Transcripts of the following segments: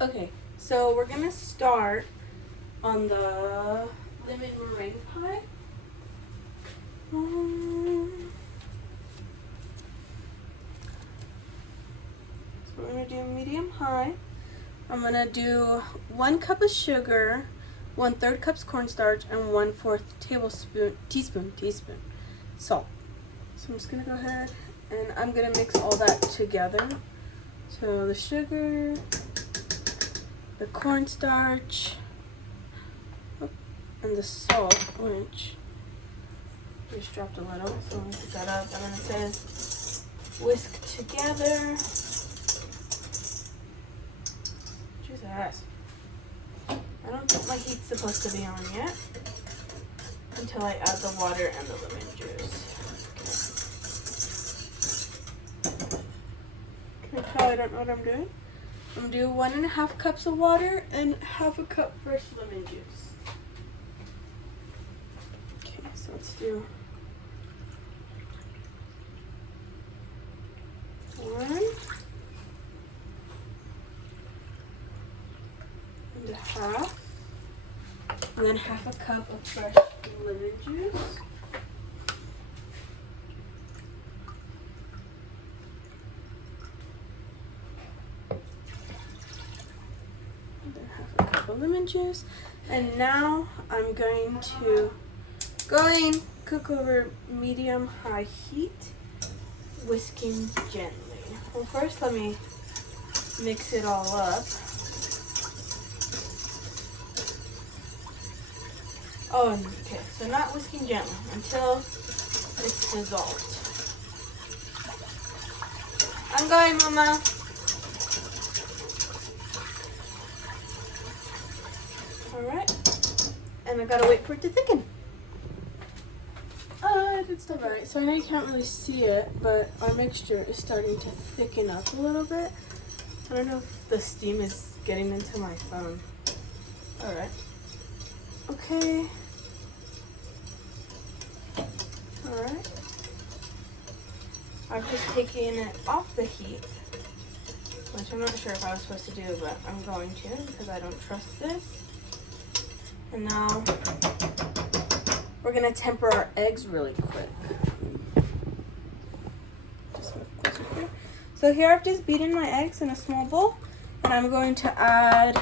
Okay, so we're gonna start on the lemon meringue pie. So we're gonna do medium high. I'm gonna do 1 cup of sugar, 1/3 cups cornstarch, and 1/4 teaspoon salt. So I'm just gonna go ahead and I'm gonna mix all that together. So the sugar, the cornstarch, and the salt, which just dropped a little, so let me pick that up. And then it says whisk together. Jesus. I don't think my heat's supposed to be on yet until I add the water and the lemon juice. Okay. Can you tell I don't know what I'm doing? I'm gonna do 1.5 cups of water and 1/2 cup fresh lemon juice. Okay, so let's do 1.5, and then 1/2 cup of fresh lemon juice. And then 1/2 cup of lemon juice. And now I'm going to cook over medium-high heat, whisking gently. Well, first let me mix it all up. Oh, okay, so not whisking gently until it's dissolved. I'm going, Mama. Alright, and I gotta wait for it to thicken. It's still right. So I know you can't really see it, but our mixture is starting to thicken up a little bit. I don't know if the steam is getting into my phone. Alright. Okay. Alright. I've just taken it off the heat, which I'm not sure if I was supposed to do, but I'm going to because I don't trust this. And now we're gonna temper our eggs really quick. Just move closer here. So here I've just beaten my eggs in a small bowl, and I'm going to add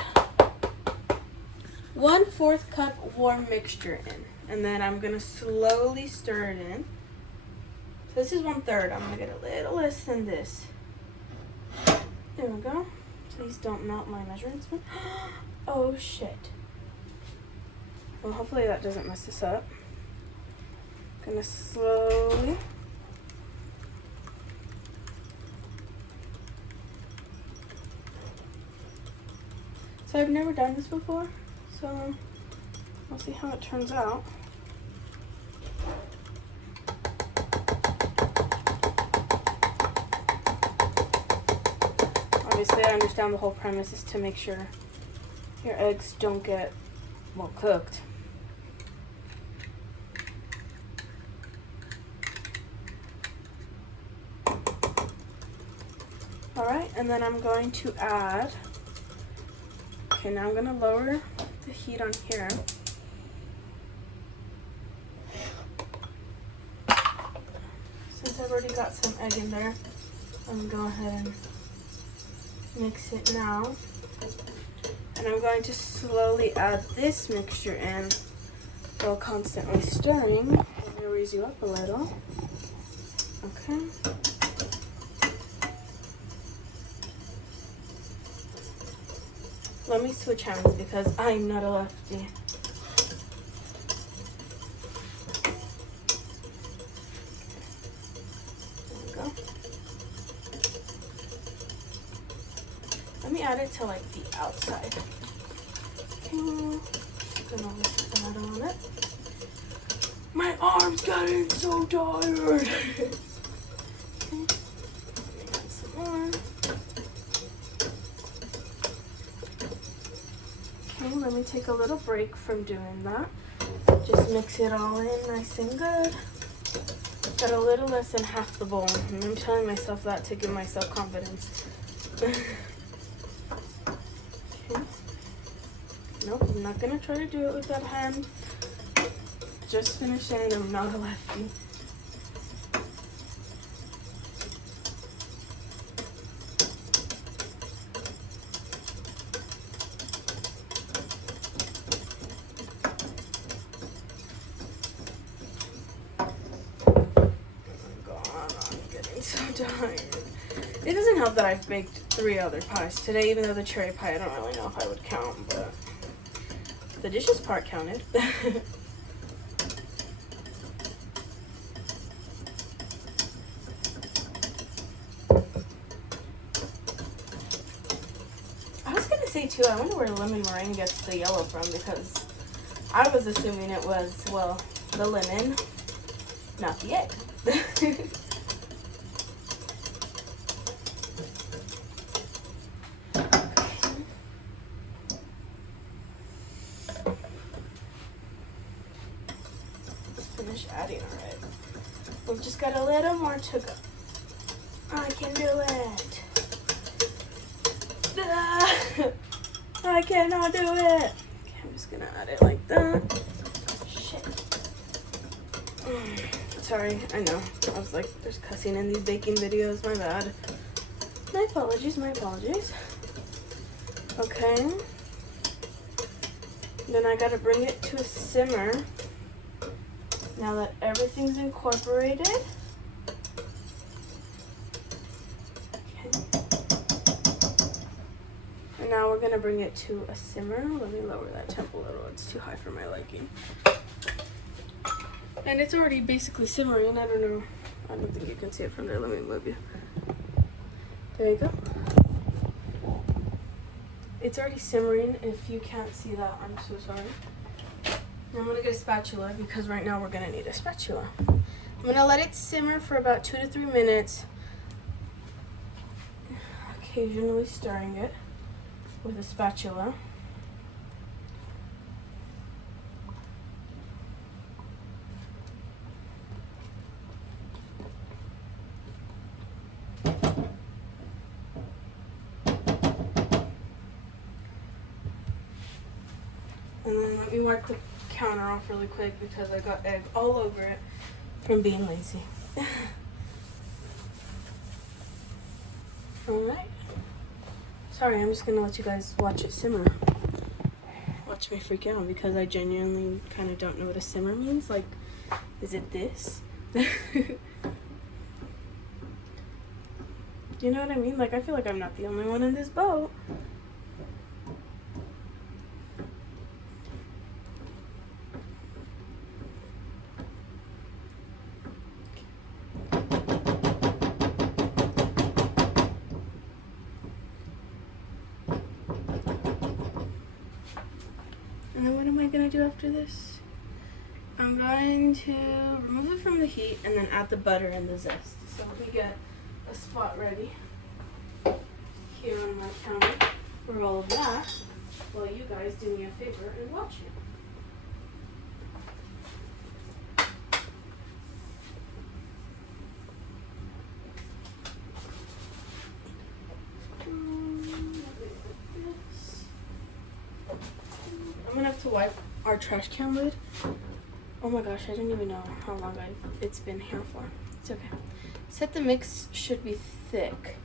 1/4 cup warm mixture in, and then I'm gonna slowly stir it in. So this is 1/3. I'm gonna get a little less than this. There we go. Please don't melt my measuring spoon. Oh shit. Well, hopefully that doesn't mess this up. Gonna slowly So I've never done this before, so we'll see how it turns out. Obviously I understand the whole premise is to make sure your eggs don't get well cooked. Alright, and then I'm going to add, okay, now I'm going to lower the heat on here. Since I've already got some egg in there, I'm going to go ahead and mix it now. And I'm going to slowly add this mixture in while constantly stirring. Let me raise you up a little. Okay. Let me switch hands because I'm not a lefty. There we go. Let me add it to like the outside. Okay. Gonna whisk that on it. My arm's getting so tired. Okay. Let me add some more. Okay, let me take a little break from doing that. Just mix it all in nice and good. Got a little less than half the bowl, and I'm telling myself that to give myself confidence. Nope, I'm not gonna try to do it with that hand. Just finishing, I'm not a lefty. It doesn't help that I've baked 3 other pies today, even though the cherry pie, I don't really know if I would count, but the dishes part counted. I was gonna say too, I wonder where lemon meringue gets the yellow from, because I was assuming it was, well, the lemon, not the egg. Finish adding our egg. We've just got a little more to go. I can do it. I cannot do it. Okay, I'm just gonna add it like that. Shit. Sorry, I know. I was like, there's cussing in these baking videos. My bad. My apologies, my apologies. Okay. Then I gotta bring it to a simmer. Now that everything's incorporated. Okay. And now we're gonna bring it to a simmer. Let me lower that temp a little. It's too high for my liking. And it's already basically simmering. I don't know. I don't think you can see it from there. Let me move you. There you go. It's already simmering. If you can't see that, I'm so sorry. I'm gonna get a spatula because right now we're gonna need a spatula. I'm gonna let it simmer for about 2 to 3 minutes, occasionally stirring it with a spatula. And then let me wipe the counter off really quick because I got egg all over it from being lazy. Alright. Sorry, I'm just gonna let you guys watch it simmer. Watch me freak out because I genuinely kind of don't know what a simmer means. Like, is it this? You know what I mean? Like, I feel like I'm not the only one in this boat. And then what am I gonna do after this? I'm going to remove it from the heat and then add the butter and the zest. So let me get a spot ready here on my counter for all of that while you guys do me a favor and watch it. I'm gonna have to wipe our trash can lid. Oh my gosh, I didn't even know how long it's been here for. It's okay. Said the mix should be thick.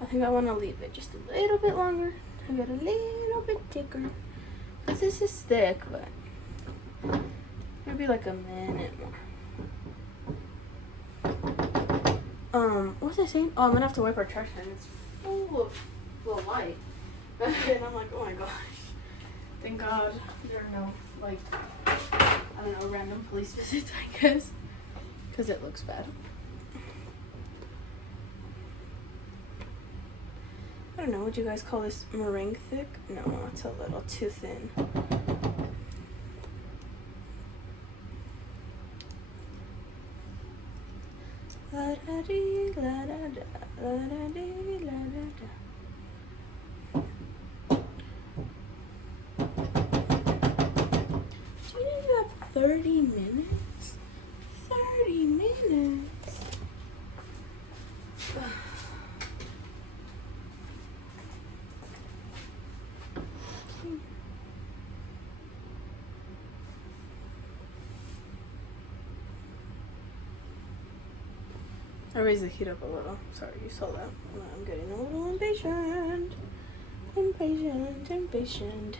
I think I want to leave it just a little bit longer. I got a little bit thicker. Because this is thick, but maybe like a minute more. What was I saying? Oh, I'm gonna have to wipe our trash can. It's full of little light. And I'm like, oh my gosh. Thank God there are no, like, I don't know, random police visits, I guess. Because it looks bad. I don't know, would you guys call this meringue thick? No, it's a little too thin. La da dee, la da da, la da dee, la da da. Do you have 30 minutes? 30 minutes? I raised the heat up a little. Sorry, you saw that. I'm getting a little impatient. Impatient.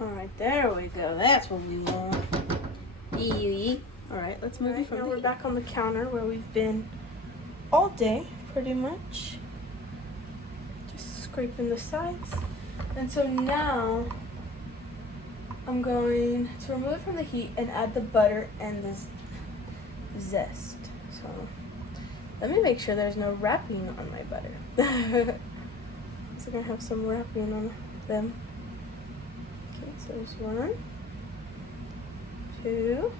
Alright, there we go. That's what we want. Alright, let's move it from now. We're back on the counter where we've been all day, pretty much. Just scraping the sides. And so now I'm going to remove it from the heat and add the butter and the zest. So let me make sure there's no wrapping on my butter. So I'm gonna have some wrapping on them. Okay, so there's 1, 2,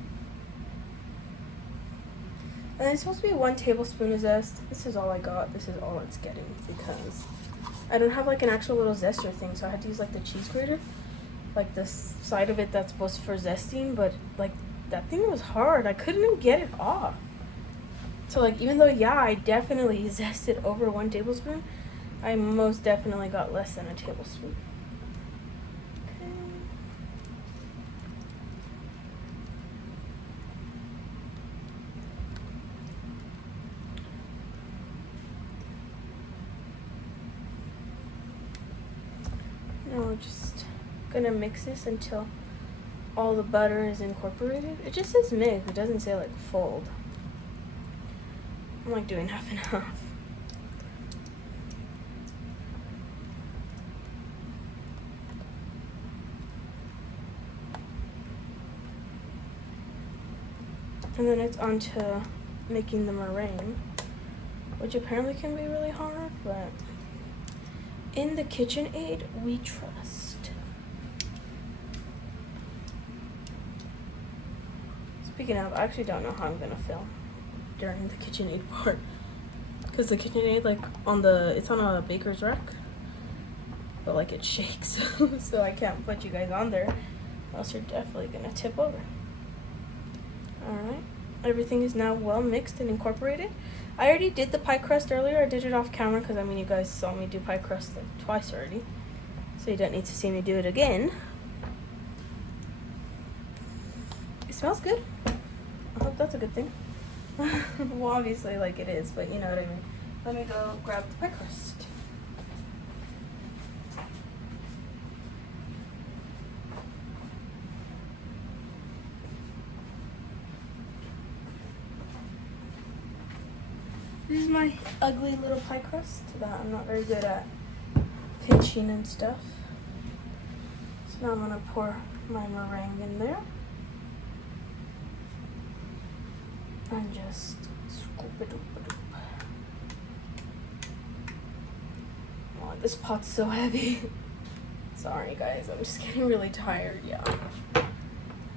and it's supposed to be 1 tablespoon of zest. This is all I got. This is all it's getting because I don't have like an actual little zester thing, so I had to use like the cheese grater, like the side of it that's supposed for zesting, but like that thing was hard. I couldn't even get it off. So like even though yeah, I definitely zested over 1 tablespoon, I most definitely got less than a tablespoon. Okay. Now we're just gonna mix this until all the butter is incorporated. It just says mix, it doesn't say like fold. I'm like doing half and half. And then it's on to making the meringue, which apparently can be really hard, but in the KitchenAid we trust. Speaking of, I actually don't know how I'm gonna film during the KitchenAid part, because the KitchenAid, like it's on a baker's rack, but like it shakes, so I can't put you guys on there, else you're definitely gonna tip over. Alright, everything is now well mixed and incorporated. I already did the pie crust earlier. I did it off camera because I mean you guys saw me do pie crust like twice already, so you don't need to see me do it again. It smells good. I hope that's a good thing. Well, obviously like it is, but you know what I mean. Let me go grab the pie crust. This is my ugly little pie crust that I'm not very good at pinching and stuff. So now I'm gonna pour my meringue in there and just scoop it up. Oh, this pot's so heavy. Sorry guys, I'm just getting really tired, yeah.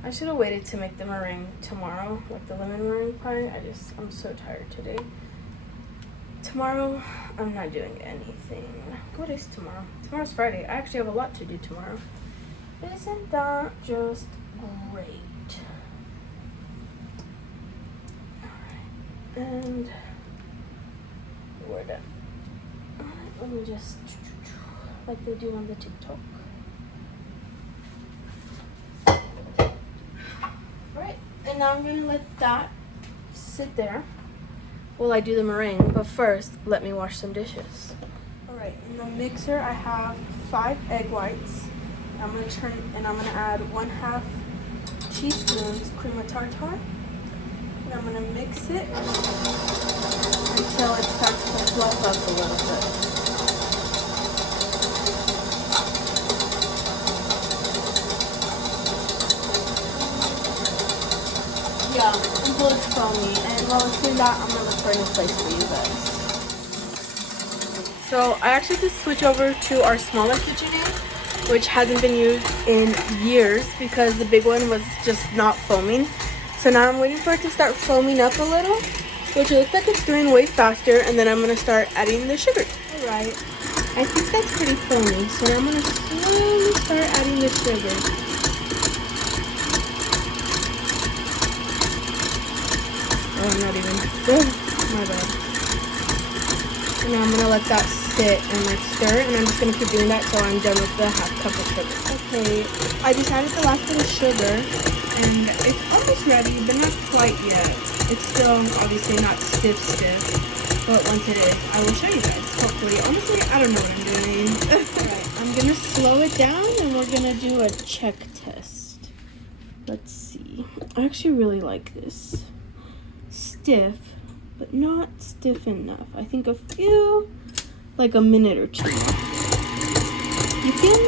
I should have waited to make the meringue tomorrow, like the lemon meringue pie. I'm so tired today. Tomorrow, I'm not doing anything. What is tomorrow? Tomorrow's Friday. I actually have a lot to do tomorrow. Isn't that just great? Alright. And we're done. Alright, let me just, like they do on the TikTok. Alright, and now I'm going to let that sit there while I do the meringue, but first, let me wash some dishes. Alright, in the mixer I have 5 egg whites. I'm gonna add 1/2 teaspoons cream of tartar. And I'm gonna mix it until it starts to fluff up a little bit. Yeah, until it's foamy. And while it's doing that, I'm gonna look for a new place for you guys. So I actually just switched over to our smaller KitchenAid, which hasn't been used in years because the big one was just not foaming. So now I'm waiting for it to start foaming up a little, which it looks like it's doing way faster, and then I'm gonna start adding the sugar. Alright, I think that's pretty foamy, so now I'm gonna slowly start adding the sugar. Oh, not even. Oh, my bad. And now I'm gonna let that it and like stir, and I'm just gonna keep doing that till I'm done with the half cup of sugar. Okay, I just added the last bit of sugar, and it's almost ready, but not quite yet. It's still obviously not stiff, but once it is, I will show you guys. Hopefully, honestly, I don't know what I'm doing. Alright, I'm gonna slow it down, and we're gonna do a check test. Let's see. I actually really like this. Stiff, but not stiff enough. I think a few, like a minute or two. You can,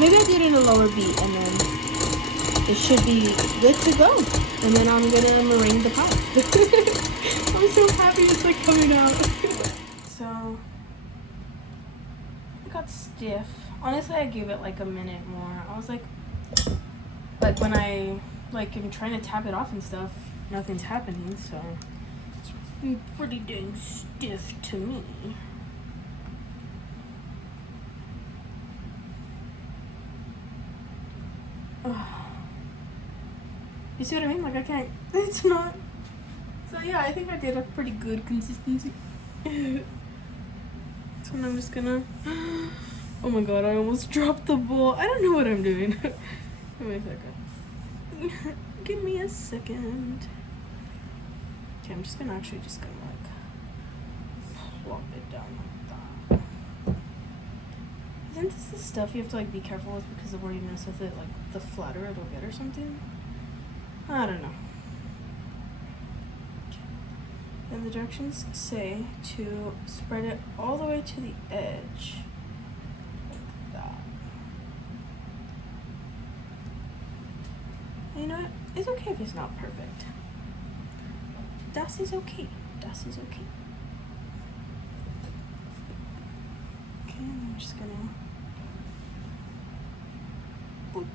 maybe I did it in a lower beat, and then it should be good to go. And then I'm gonna meringue the pie. I'm so happy it's like coming out. So, it got stiff. Honestly, I gave it like a minute more. I was like when I am trying to tap it off and stuff, nothing's happening, so it's pretty dang stiff to me. You see what I mean? Like I can't, it's not. So yeah, I think I did a pretty good consistency. So I'm just gonna, oh my god, I almost dropped the bowl. I don't know what I'm doing. Give me a second. Give me a second. Okay, I'm just gonna like plop it down like that. Isn't this the stuff you have to like be careful with because the more you mess with it, like the flatter it'll get or something? I don't know. Okay. And the directions say to spread it all the way to the edge. Like that. And you know what? It's okay if it's not perfect. Das is okay. Das is okay. Okay, and I'm just gonna boop.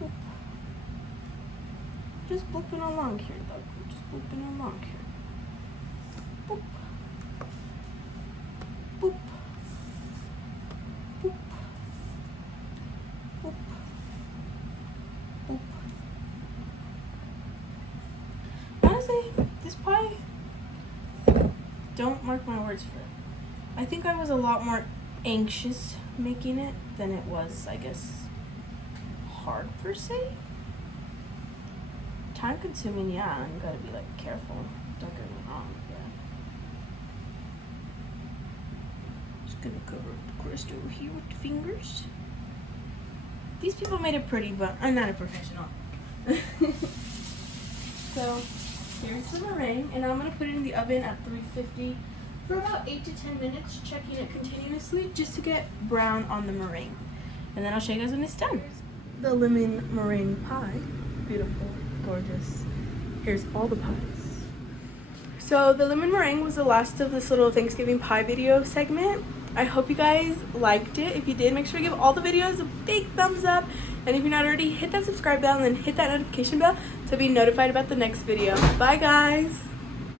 Boop. Just booping along here, dog. Just booping along here. Boop. Boop. Boop. Boop. Boop. Honestly, this pie, don't mark my words for it. I think I was a lot more anxious making it than it was, I guess, hard per se. Time consuming, yeah, and you gotta be like careful. Don't get me wrong, yeah. Just gonna cover up the crust over here with the fingers. These people made it pretty, but I'm not a professional. So here's the meringue, and I'm gonna put it in the oven at 350 for about 8 to 10 minutes, checking it continuously just to get brown on the meringue. And then I'll show you guys when it's done. Here's the lemon meringue pie. Beautiful, gorgeous. Here's all the pies. So the lemon meringue was the last of this little Thanksgiving pie video segment. I hope you guys liked it. If you did, make sure to give all the videos a big thumbs up. And if you're not already, hit that subscribe bell and then hit that notification bell to be notified about the next video. Bye guys!